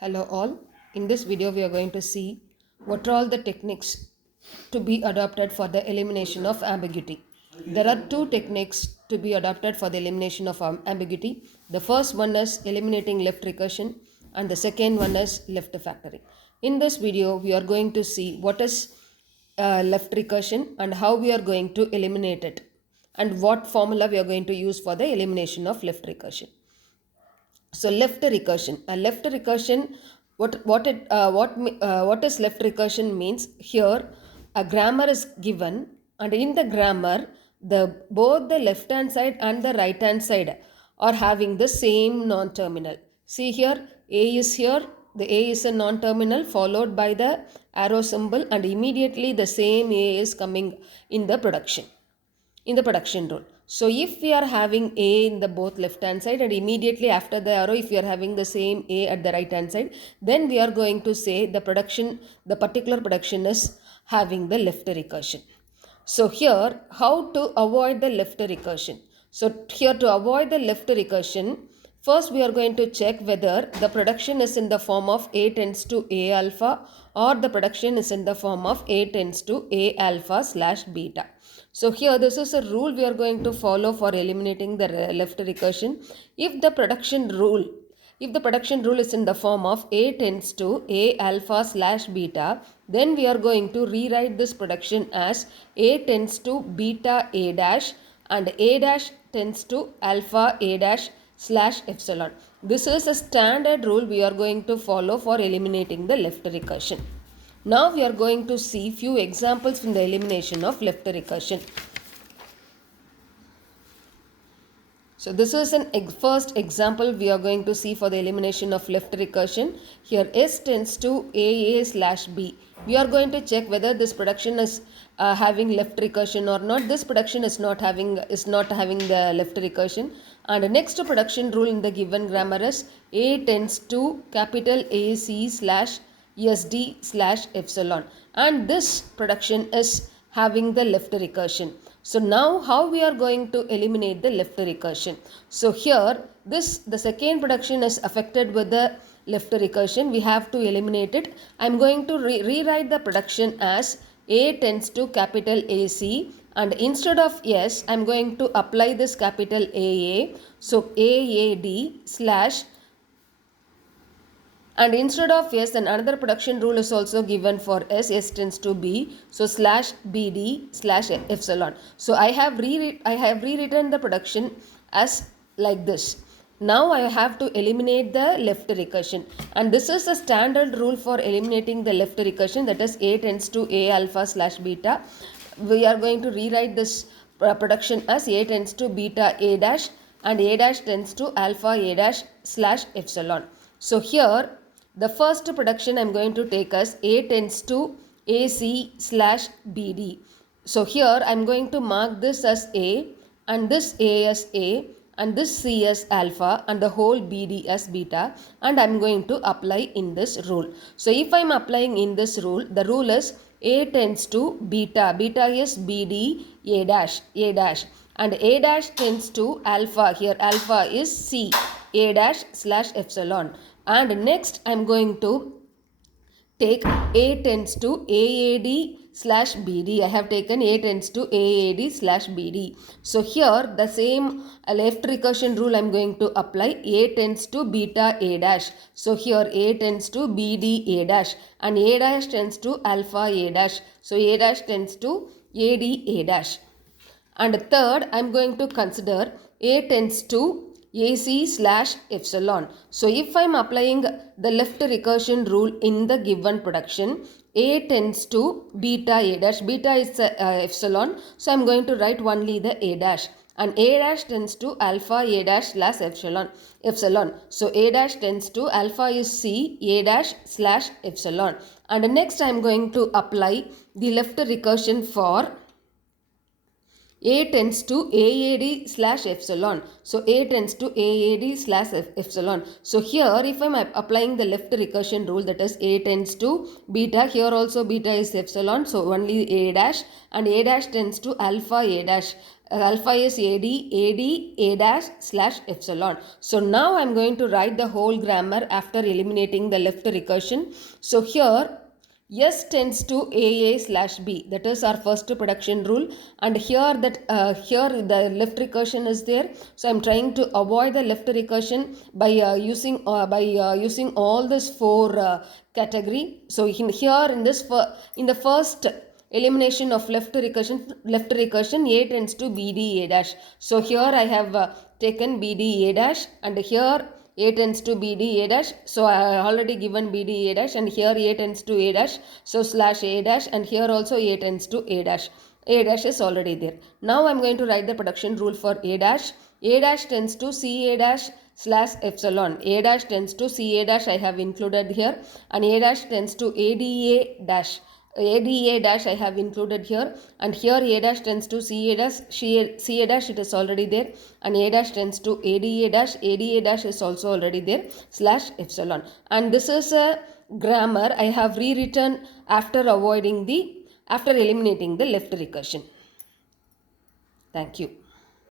Hello all. In this video we are going to see what are all the techniques to be adopted for the elimination of ambiguity. There are two techniques to be adopted for the elimination of ambiguity. The first one is eliminating left recursion and the second one is left factoring. In this video we are going to see what is left recursion and how we are going to eliminate it and what formula we are going to use for the elimination of left recursion. So left recursion, what is left recursion means? Here a grammar is given, and in the grammar, the both the left hand side and the right hand side are having the same non-terminal. See here, A is here. The A is a non-terminal followed by the arrow symbol, and immediately the same A is coming in the production rule. So if we are having A in the both left hand side and immediately after the arrow if we are having the same A at the right hand side, then we are going to say the particular production is having the left recursion. So here, how to avoid the left recursion? So here, to avoid the left recursion, first we are going to check whether the production is in the form of A tends to A alpha or the production is in the form of A tends to A alpha slash beta. So here this is a rule we are going to follow for eliminating the left recursion. If the production rule is in the form of A tends to A alpha slash beta, then we are going to rewrite this production as A tends to beta A dash and A dash tends to alpha A dash slash epsilon. This is a standard rule we are going to follow for eliminating the left recursion. Now we are going to see few examples from the elimination of left recursion. So this is an first example we are going to see for the elimination of left recursion. Here S tends to AA slash B. We are going to check whether this production is having left recursion or not. This production is not having the left recursion. And the next production rule in the given grammar is A tends to capital AC slash SD slash epsilon, and this production is having the left recursion. So now how we are going to eliminate the left recursion? So here the second production is affected with the left recursion. We have to eliminate it. I am going to rewrite the production as A tends to capital AC, and instead of S I am going to apply this capital AA. So AAD slash, and instead of S, then another production rule is also given for S. S tends to B. So slash BD slash epsilon. So I have rewritten the production as like this. Now I have to eliminate the left recursion, and this is a standard rule for eliminating the left recursion, that is A tends to A alpha slash beta. We are going to rewrite this production as A tends to beta A dash and A dash tends to alpha A dash slash epsilon. So here the first production I am going to take as A tends to AC slash BD. So here I am going to mark this as A and this A as A and this C as alpha and the whole BD as beta, and I am going to apply in this rule. So if I am applying in this rule, the rule is A tends to beta. Beta is BD A dash and A dash tends to alpha. Here alpha is C A dash slash epsilon. And next I am going to take A tends to AAD slash BD. I have taken A tends to AAD slash BD. So here the same left recursion rule I am going to apply. A tends to beta A dash. So here A tends to BD A dash and A dash tends to alpha A dash. So A dash tends to AD A dash. And third I am going to consider A tends to AC slash epsilon. So if I am applying the left recursion rule in the given production, A tends to beta A dash. Beta is epsilon. So I am going to write only the A dash. And A dash tends to alpha A dash slash epsilon. So A dash tends to alpha is C A dash slash epsilon. And next I am going to apply the left recursion for A tends to AAD slash epsilon. So A tends to AAD slash epsilon. So here if I am applying the left recursion rule, that is A tends to beta, here also beta is epsilon. So only A dash, and A dash tends to alpha A dash alpha is AD, AD, A dash slash epsilon. So now I'm going to write the whole grammar after eliminating the left recursion. So here S tends to AA slash B. That is our first production rule. And here here the left recursion is there. So I'm trying to avoid the left recursion by using all this four category. So here in the first elimination of left recursion A tends to BD A dash. So here I have taken BD A dash, and here A tends to BD A dash. So I already given BD A dash, and here A tends to A dash. So slash A dash, and here also A tends to A dash. A dash is already there. Now I'm going to write the production rule for A dash. A dash tends to C A dash slash epsilon. A dash tends to C A dash I have included here, and A dash tends to ADA dash. ADA dash I have included here, and here A dash tends to CA dash, CA dash it is already there, and A dash tends to ADA dash is also already there, slash epsilon. And this is a grammar I have rewritten after eliminating the left recursion. Thank you.